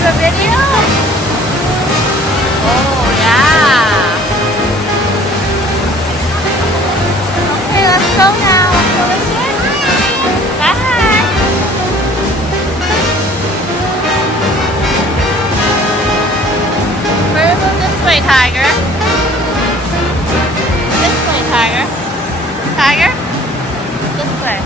do a video? Oh, yeah. Okay, let's go now. Let's go this way. Bye. We're going this way, Tiger. This way, Tiger. Tiger? This way.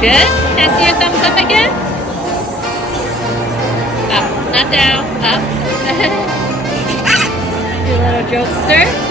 Good? Can I see your thumbs up again? Up, not down, up. You little jokester.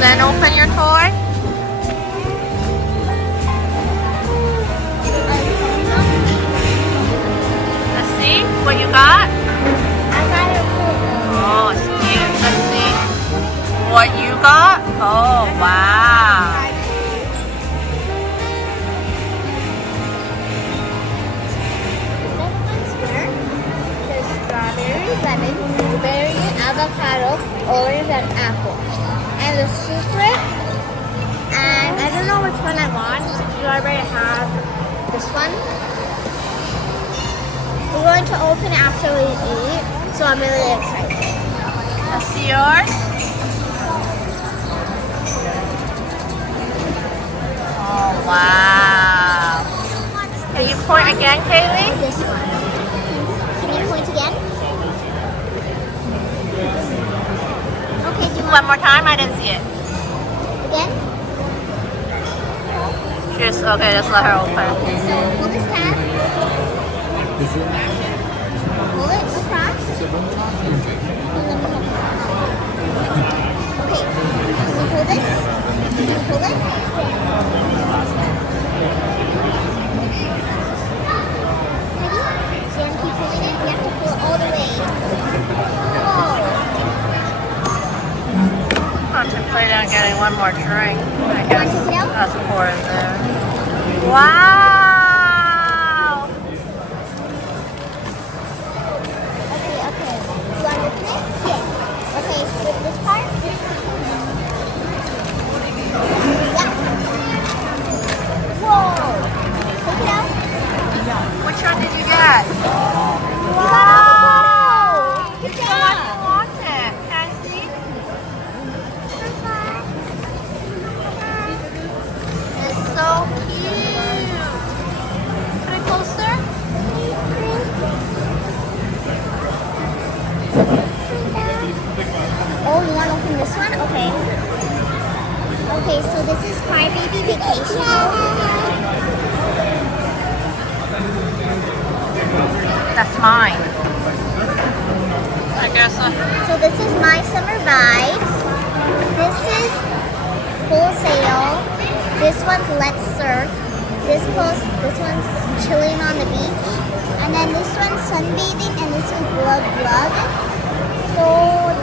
Then open your toy. Let's see what you got. I got a Oh, it's cute. Let's see what you got. Oh, wow. There's strawberry, lemon, blueberry, avocado, orange, and apple. And the secret, and I don't know which one I want. Strawberry has this one. We're going to open after we eat, so I'm really excited. Let's see yours. Oh, wow. Can you point again, Kaylee? This one. Can you point again? Okay, do you want One more time? I didn't see it. again? Just, okay, just let her open. So pull this tab. Pull it across. Okay. So pull this. Pull it. Ready? So you keep pulling it. You have to pull it all the way. Whoa. Contemplating on getting one more drink. I guess Want to take it out? that's pour in there. Wow! Okay. You want to open it? Yes. Okay, flip this part. Yeah. Whoa. Take it out. Which one did you get? Wow. Good So I job. can watch it. Can I see? It's so cute. Put it closer. Oh, you want to open this one? Okay. Okay, so this is Crybaby Vacation. That's mine. I guess. So this is My Summer Vibes. This is Full Sail. This one's Let's Surf. This one's Chilling on the Beach. And then this one's Sunbathing, and this one's Glug Glug. So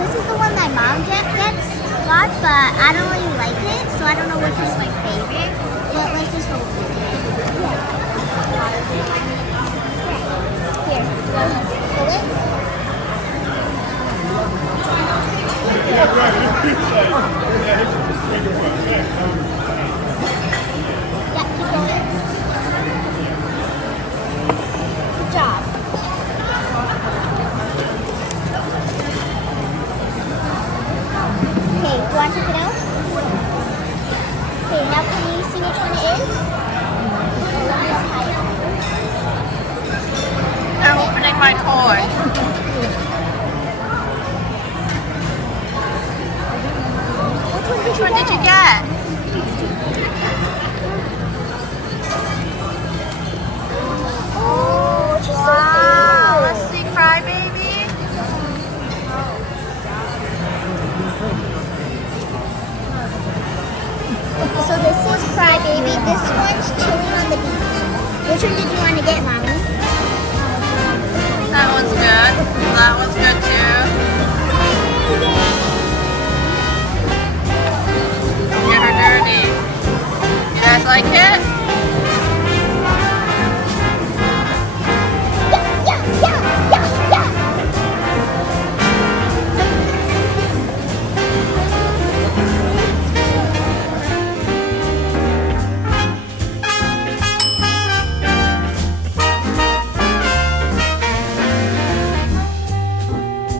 this is the one my mom got, but I don't really like it, so I don't know which is my favorite. But let's just open it. Here, pull it. Yeah, keep going. Good job. Okay, do you want to check it out? Okay, now can you see which one it is? They're opening my toy. Which one did you get? Oh, she's Wow, so let's see Crybaby. cute. So this is Crybaby. This one's Chilling on the Beach. Which one did you want to get, Mommy?